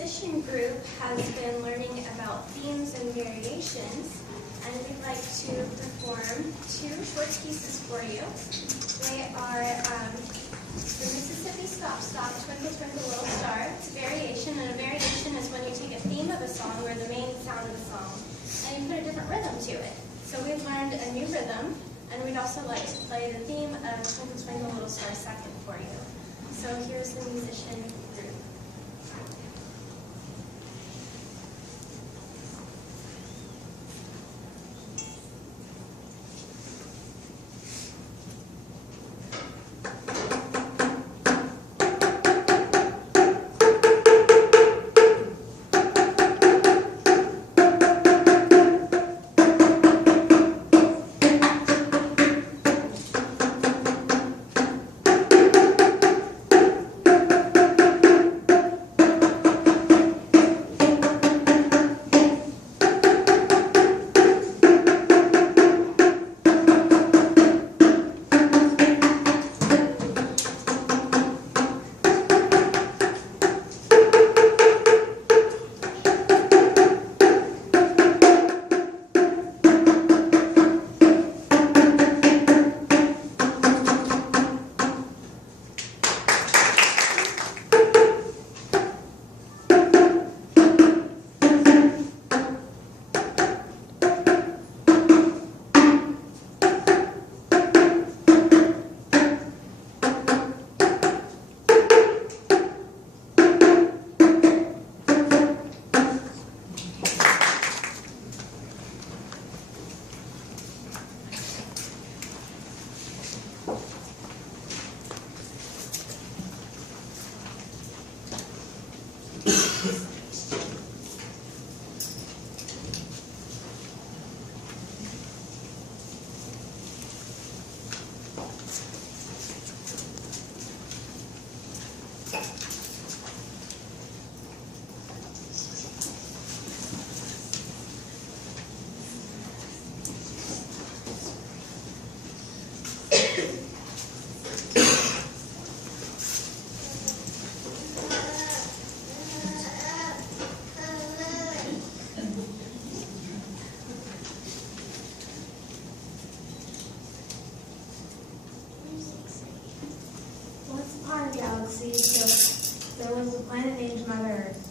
musician group has been learning about themes and variations, and we'd like to perform two short pieces for you. They are the Mississippi Stop Stop, Twinkle Twinkle Little Star. It's a variation, and a variation is when you take a theme of a song or the main sound of the song, and you put a different rhythm to it. So we've learned a new rhythm, and we'd also like to play the theme of Twinkle Twinkle Little Star second for you. So here's the musician group. Galaxy, there was a planet named Mother Earth.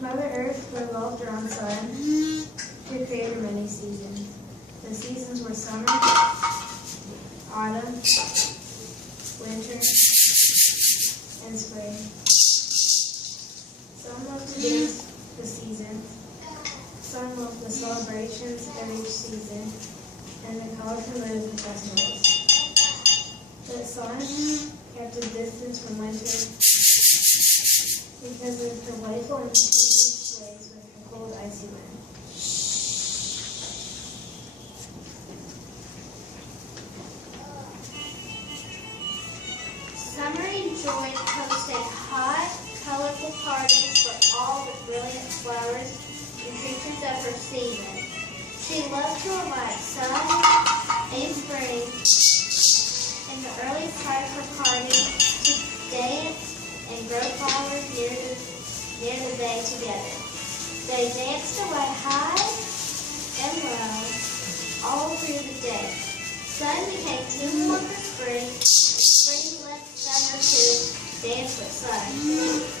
Mother Earth revolved around the sun to create her many seasons. The seasons were summer, autumn, winter, and spring. Some loved to dance the seasons, some loved the celebrations of each season, and the colorful moves and festivals. The sun kept a distance from winter because of her playful and mischievous ways with her cold, icy wind. Summer enjoyed hosting hot, colorful parties for all the brilliant flowers and creatures of her season. She loved to invite sun and spring in the early part of her party to dance and grow flowers near the bay together. They danced away high and low all through the day. Sun became too warm for spring, and spring left summer to dance with sun.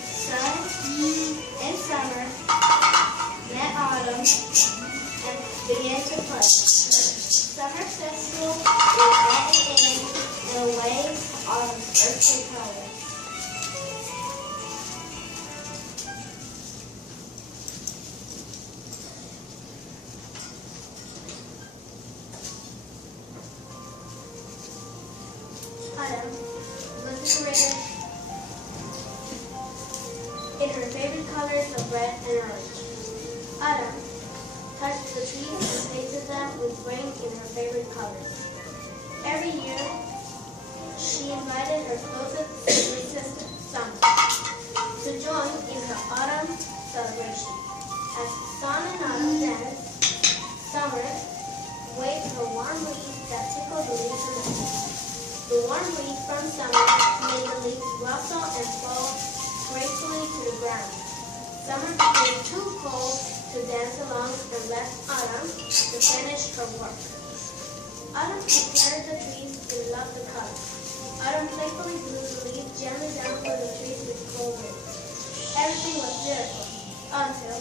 Sun and summer met autumn and began to play. Summer festival is at an end and a wave on earthly colors. Autumn looked at the river in her favorite colors of red and orange. Autumn touched the trees and painted them with spring in her favorite colors. Every year, she invited her closest sister, Summer, to join in her autumn celebration. As sun and autumn danced, Summer waved her warm leaves that tickled the leaves of the The warm breeze from summer made the leaves rustle and flow gracefully to the ground. Summer became too cold to dance along and left Autumn to finish her work. Autumn prepared the trees and loved the color. Autumn playfully blew the leaves gently down for the trees with cold winds. Everything was beautiful until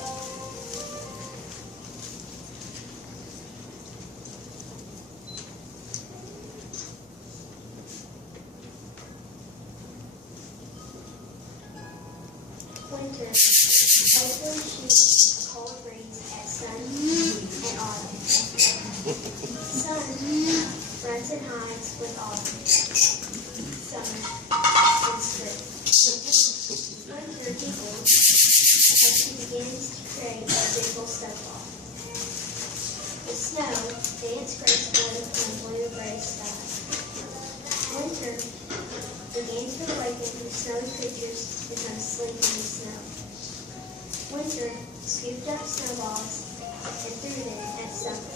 winter. Everyone shoots a cold breeze at sun and autumn. Sun runs and hides with autumn. Summer and spring. Winter deepens as she begins to create a gentle snowfall. The snow danced gracefully on the blue-gray sky. Winter begins to awaken the snowy creatures become asleep in the snow. Winter scooped up snowballs and threw them at summer.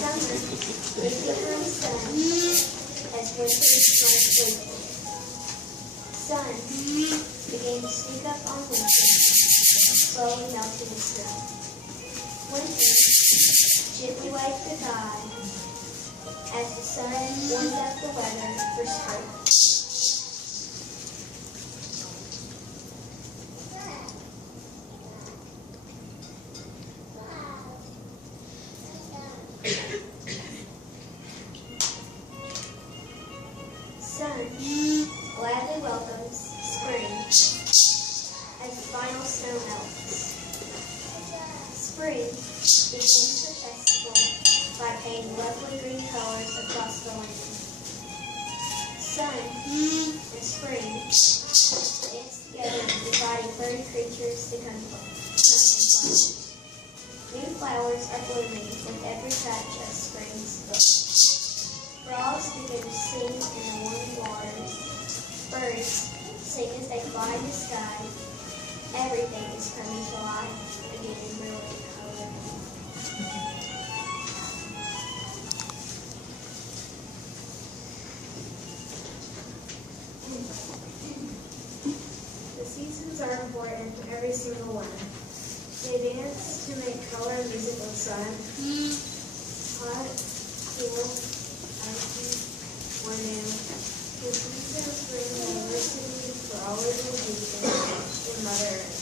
Summer leaped behind the sun as winter started sleeping. Sun began to sneak up on winter, slowly melting the snow. Winter gently waved goodbye as the sun warmed up the weather for spring. Sun gladly welcomes spring as the final snow melts. Spring begins the festival by painting lovely green colors across the land. Sun and spring dance together, inviting furry creatures to come and play. New flowers are blooming with every touch of spring's book. Frogs begin to sing in the warm waters. Birds sing as they fly in the sky. Everything is coming to life again in brilliant color. The seasons are important, every single one. They dance to make color and music with sun. Hot, cool, icy, or new. The seasons bring diversity for all living creatures in Mother Earth.